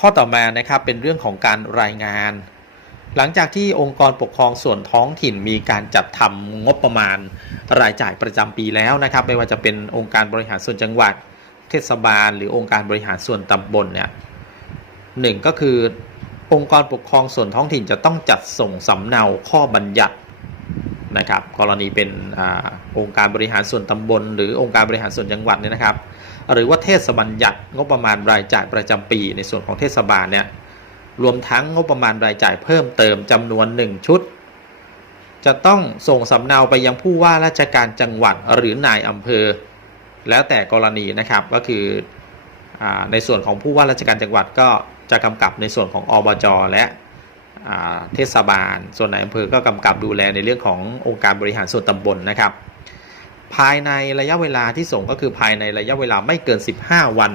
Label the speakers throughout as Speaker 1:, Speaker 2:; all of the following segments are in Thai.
Speaker 1: ข้อต่อมานะครับเป็นเรื่องของการรายงาน หลังจากที่องค์กรปกครองส่วนท้องถิ่นมีการจัดทำงบประมาณ รายจ่ายประจำปีแล้วนะครับ ไม่ว่าจะเป็นองค์การบริหารส่วนจังหวัด เทศบาล หรือองค์การบริหารส่วนตำบลเนี่ยหนึ่งก็คือองค์กรปกครองส่วนท้องถิ่นจะต้องจัดส่งสำเนาข้อบัญญัติ นะครับ กรณีเป็นอองค์การบริหารส่วนตำบล หรือองค์การบริหารส่วนจังหวัดเนี่ยนะครับ หรือว่าเทศบัญญัติงบประมาณรายจ่ายประจำปี ในส่วนของเทศบาลเนี่ยรวมทั้งงบประมาณรายจ่ายเพิ่มเติมจำนวน 1 ชุด จะต้องส่งสำเนาไปยังผู้ว่าราชการจังหวัดหรือนายอำเภอ แล้วแต่กรณีนะครับก็คืออในส่วนของผู้ว่าราชการจังหวัดก็จะกำกับในส่วนของอบจและ เทศบาล ส่วนในอำเภอก็กำกับดูแลในเรื่องขององค์การบริหารส่วนตำบลนะครับ ภายในระยะเวลาที่ส่งก็คือภายในระยะเวลาไม่เกิน 15 วัน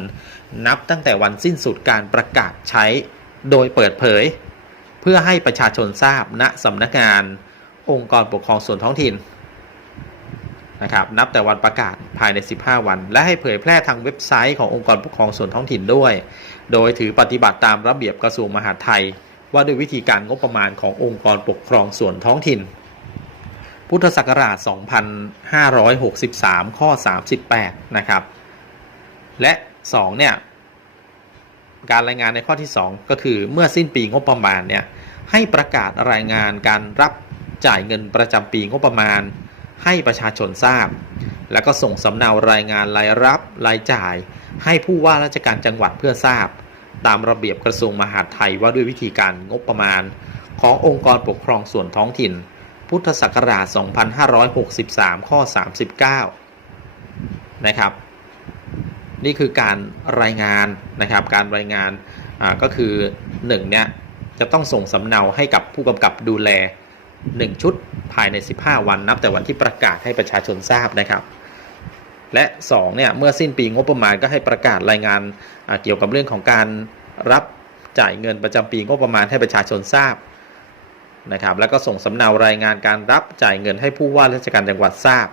Speaker 1: นับตั้งแต่วันสิ้นสุดการประกาศใช้โดยเปิดเผย เพื่อให้ประชาชนทราบณสำนักงานองค์กรปกครองส่วนท้องถิ่นนะครับนับแต่วันประกาศภายใน 15 วัน และให้เผยแพร่ทางเว็บไซต์ขององค์กรปกครองส่วนท้องถิ่นด้วย โดยถือปฏิบัติตามระเบียบกระทรวงมหาดไทย ว่าด้วยวิธีการงบประมาณขององค์กรปกครองส่วนท้องถิ่น พุทธศักราช 2563 ข้อ 38 นะครับ และ 2 เนี่ย การรายงานในข้อที่ 2 ก็คือเมื่อสิ้นปีงบประมาณเนี่ยให้ประกาศรายงานการรับจ่ายเงินประจำปีงบประมาณ ให้ประชาชนทราบ แล้วก็ส่งสำเนารายงานรายรับรายจ่าย ให้ผู้ว่าราชการจังหวัดเพื่อทราบ ตามระเบียบกระทรวงมหาดไทยว่าด้วยวิธีการงบประมาณ ขององค์กรปกครองส่วนท้องถิ่น พุทธศักราช 2563 ข้อ 39 นะครับ นี่คือการรายงานนะครับ การรายงานก็คือ1เนี่ยจะต้องส่งสำเนาให้กับผู้กำกับดูแล 1 ชุดภายใน 15 วันนับแต่วันที่ประกาศให้ประชาชนทราบนะครับ และ2เนี่ยเมื่อสิ้นปีงบประมาณก็ให้ประกาศรายงานเกี่ยวกับเรื่องของการรับจ่ายเงินประจำปีงบประมาณให้ประชาชนทราบนะครับแล้วก็ส่งสำเนารายงานการรับจ่ายเงินให้ผู้ว่าราชการจังหวัดทราบ